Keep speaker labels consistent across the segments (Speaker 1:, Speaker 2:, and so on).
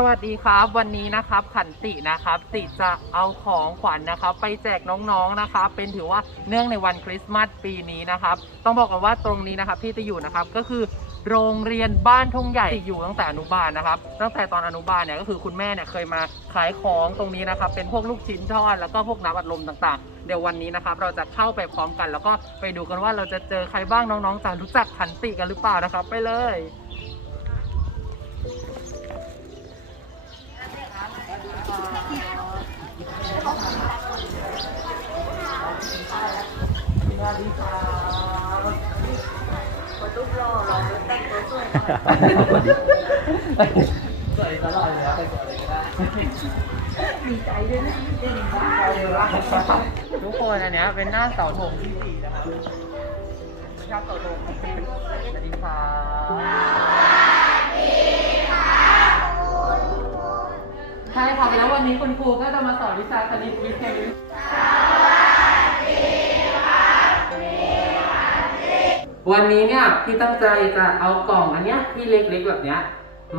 Speaker 1: สวัสดีครับวันนี้นะครับขันตินะครับติจะเอาของขวัญนะครับ ไปแจกน้องๆนะครับ เป็นถือว่าเนื่องในวันคริสต์มาสปีนี้นะครับ ต้องบอกกันว่าตรงนี้นะครับที่จะอยู่นะครับก็คือโรงเรียนบ้านทุ่งใหญ่ติอยู่ตั้งแต่อนุบาลนะครับ ตั้งแต่ตอนอนุบาลเนี่ยก็คือคุณแม่เนี่ยเคยมาขายของตรงนี้นะครับ เป็นพวกลูกชิ้นทอดแล้วก็พวกน้ำอัดลมต่างๆ เดี๋ยววันนี้นะครับ เราจะเข้าไปพร้อมกัน แล้วก็ไปดูกันว่าเราจะเจอใครบ้างน้องๆจะรู้จักขันติกันหรือเปล่านะครับ ไปเลย สว
Speaker 2: ย
Speaker 1: ตลอดเลยครับเป็นตัวอะไรก็ได้
Speaker 2: ดีใจด้วยนะด้ยิน
Speaker 1: ทุกคนอันเนี้ยเป็นหน้าเสาธงที่สี่นะครับไม่ชอบเสาธงสวัสดีครับใช่ค่ะแล้ววันนี้คุณครูก็จะมาสอนวิชาคณิตวิทย์ วันนี้เนี่ยพี่ตั้งใจจะเอากล่องอันเนี้ยที่เล็กๆแบบเนี้ย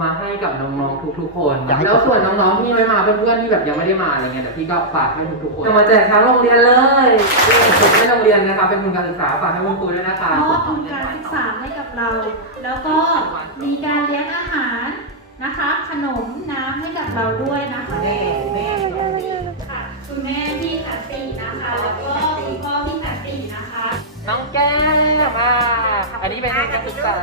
Speaker 1: มาให้กับน้องๆทุกๆคน
Speaker 3: อยากให้
Speaker 1: แล้วส่วนน้องๆที่ไม่มาเพื่อนๆที่แบบยังไม่ได้มาอะไรเงี้ยเดี๋ยวพี่ก็ฝากให้ทุกๆคนจะมาแจกทั้งโรงเรียนเลยไม่โรงเรียนนะครับเป็นทุนการศึกษาฝากให้คุณครูด้วยนะคะ
Speaker 4: มอบทุนการศึกษาให้กับเรา แล้วก็มีการเลี้ยงอาหารนะคะ ขนมน้ำให้กับเราด้วยนะคะ
Speaker 2: แม่แม่แม่
Speaker 4: ค่ะคุณแม่พี่ขันตินะคะ แล้วก็คุณพ่อพี่ นนี้
Speaker 1: เป็นการศึกษา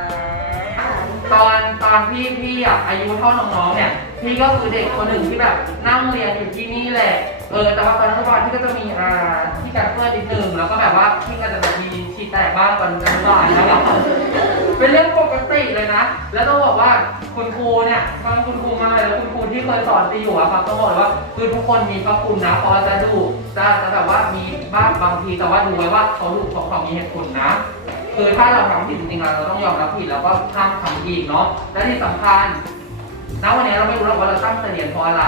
Speaker 1: ตอนตอนพี่พี่อะอายุเท่าน้องๆเนี่ยพี่ก็คือเด็กคนหนึ่งที่แบบนั่งเรียนอยู่ที่นี่แหละเออแต่ว่าตอนนั้นตอนพี่ก็จะมีอ่าที่การเพื่อนนิดนึงแล้วก็แบบว่าพี่ก็จะแบบมีฉีดแตกบ้างตอนอนุบาลนะครับเป็นเรื่องปกติเลยนะ แล้วต้องบอกว่าคุณครูเนี่ยฟังคุณครูมาเลยแล้วคุณครูที่เคยสอนตีอยู่อะครับต้องบอกเลยว่าคือทุกคนมีพระคุณนะพอจะดูจะจะแบบว่ามีบ้างบางทีแต่ว่าดูไว้ว่าเขาดูของเขามีเหตุผลนะ คือถ้าเราทำผิดจริงๆเราต้องยอมรับผิดแล้วก็ห้ามทำอีกเนาะและที่สำคัญณวันนี้เราไม่รู้หรอกว่าเราตั้งใจเรียนเพราะอะไร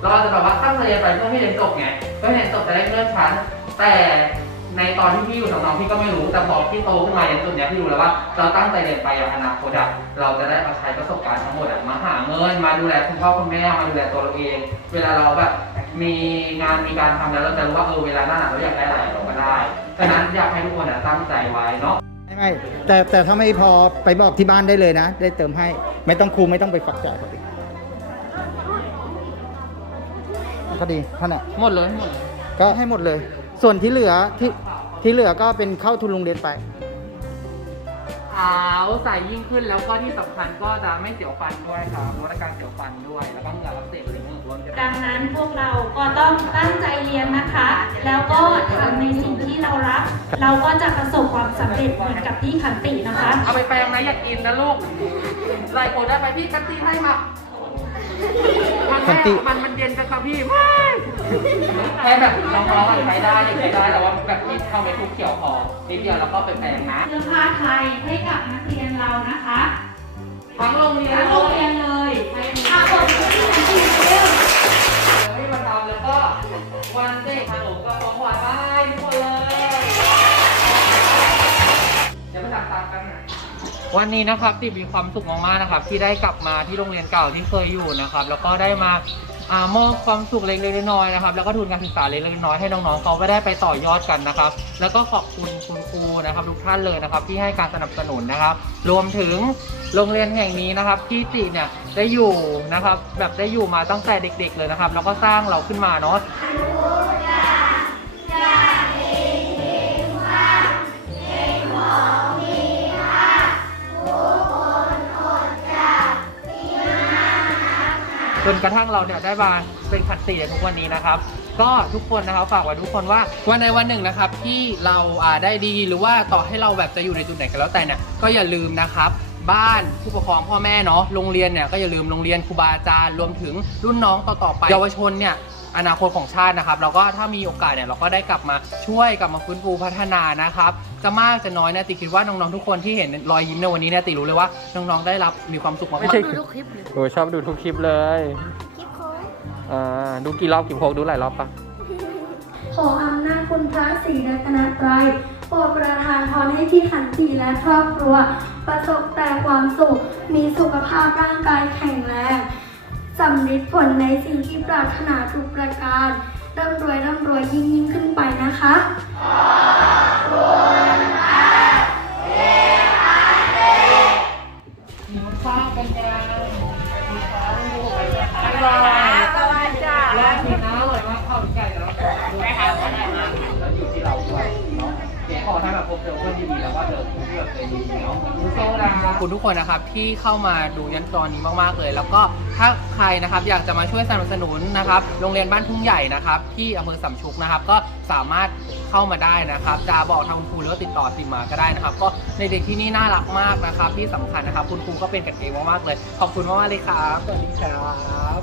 Speaker 1: เราอาจจะแบบว่าตั้งใจเรียนไปเพื่อให้เรียนจบไงเพื่อให้เรียนจบจะได้เลื่อนชั้นแต่ในตอนที่พี่อยู่กับน้องพี่ก็ไม่รู้แต่พอพี่โตขึ้นมาอย่างจุดเนี้ยพี่รู้แล้วว่าเราตั้งใจเรียนไปอย่างอนาคตอะเราจะได้เอาใช้ประสบการณ์ทั้งหมดอะมาหาเงินมาดูแลคุณพ่อคุณแม่มาดูแลตัวเราเอง เวลาเราแบบมีงานมีการทำแล้วเราจะรู้ว่าเออเวลาหน้าหนาวเราอยากได้อะไรเราก็ได้ฉะนั้นอยากให้ทุกคนอะตั้งใจไว้เนาะ
Speaker 3: ไม่ไม่แต่แต่ถ้าไม่พอไปบอกที่บ้านได้เลยนะ ได้เติมให้ ไม่ต้องครูไม่ต้องไปฝักจ่ายเขาดิก็ดีท่านอะ
Speaker 1: หมดเลยหมดเลย
Speaker 3: ก็ให้หมดเลย ส่วนที่เหลือที่ที่เหลือก็เป็นเข้าทุนโรงเรียนไป
Speaker 1: ขาวใสยิ่งขึ้นแล้วก็ที่สำคัญก็จะไม่เสียวฟันด้วยครับลดอาการเสียวฟันด้วย แล้วก็เหงื่ออักเสบอะไรเงี้ยรวมกัน
Speaker 4: ดังนั้นพวกเราก็ต้องตั้งใจเรียนนะคะ แล้วก็ทำในสิ่งที่เรารัก เราก็จะประสบความสำเร็จเหมือนกับพี่ขันตินะคะ
Speaker 1: เอาไปแปลงนะอยากกินนะลูกไล่โคได้ไปพี่กันตีให้มามัน
Speaker 3: กัน
Speaker 1: แม่
Speaker 3: ติ
Speaker 1: มันมัน เย็นจังครับพี่ไม่แค่แบบน้องๆอะใช้ได้ใช้ได้แต่ว่าแบบนี้เข้าไปทุกเขียวพอนิดเดียวแล้วก็ไปแปลงนะ
Speaker 4: เสื้อผ้าไทยให้กับนักเรียนเรานะคะ
Speaker 1: ทั้งโรงเรียน
Speaker 4: ทั้งโรงเรียนเลยอาบทที่ขันติเร็ว
Speaker 1: ไม่มาทำแล้วก็วันเด็กขนมกับของหวานมาให้ทุกคนเลยเดี๋ยวมาตักตามกันนะวันนี้นะครับติมีความสุขมากๆนะครับ ที่ได้กลับมาที่โรงเรียนเก่าที่เคยอยู่นะครับ แล้วก็ได้มาอ่า มอบความสุขเล็กๆน้อยๆนะครับ แล้วก็ทุนการศึกษาเล็กๆน้อยๆให้น้องๆเขาก็ได้ไปต่อยอดกันนะครับ แล้วก็ขอบคุณคุณครูนะครับ ทุกท่านเลยนะครับ ที่ให้การสนับสนุนนะครับ รวมถึงโรงเรียนแห่งนี้นะครับที่ติเนี่ยได้อยู่นะครับ แบบได้อยู่มาตั้งแต่เด็ก ๆ เลยนะครับ แล้วก็สร้างเราขึ้นมาเนาะ จนกระทั่งเราเนี่ยได้มาเป็นขันติในทุกวันนี้นะครับ ก็ทุกคนนะครับฝากไว้ทุกคนว่าวันในวันหนึ่งนะครับที่เราอ่าได้ดีหรือว่าต่อให้เราแบบจะอยู่ในจุดไหนก็แล้วแต่เนี่ยก็อย่าลืมนะครับ บ้านผู้ปกครองพ่อแม่เนาะโรงเรียนเนี่ยก็อย่าลืมโรงเรียนครูบาอาจารย์รวมถึงรุ่นน้องต่อๆไปเยาวชนเนี่ยอนาคตของชาตินะครับเราก็ถ้ามีโอกาสเนี่ยเราก็ได้กลับมาช่วยกลับมาฟื้นฟูพัฒนานะครับ จะมากจะน้อยเนี่ยติคิดว่าน้องๆทุกคนที่เห็นรอยยิ้มในวันนี้เนี่ยติรู้เลยว่าน้องๆได้รับมีความสุขมากๆ
Speaker 3: ไม่ใช่
Speaker 2: ดูทุกคลิปเลย
Speaker 3: โอ้ชอบดูทุกคลิปเลย
Speaker 2: คลิปโค้ง
Speaker 3: อ่าดูกี่รอบกี่โพกดูหลายรอบปะ
Speaker 5: ขออำนาจคุณพระศรีรัตนตรัยโปรดประทานพรให้พี่ขันติและครอบครัว ประสบแต่ความสุข มีสุขภาพร่างกายแข็งแรงใจำเร็จผลในสิ่งที่ปรารถนาทุกประการร่ำรวยร่ำรวยยิ่งยิ่งขึ้นไปนะคะ
Speaker 1: ขอบคุณทุกคนนะครับที่เข้ามาดูยันตอนนี้มากๆเลย แล้วก็ถ้าใครนะครับอยากจะมาช่วยสนับสนุนนะครับโรงเรียนบ้านทุ่งใหญ่นะครับที่อำเภอสำชุกนะครับ ก็สามารถเข้ามาได้นะครับ จะบอกทางคุณครูหรือว่าติดต่อติมมาก็ได้นะครับ ก็ในเด็กที่นี่น่ารักมากนะครับ ที่สำคัญนะครับ คุณครูก็เป็นกันเองมากๆเลย ขอบคุณมากๆเลยครับสวัสดีครับ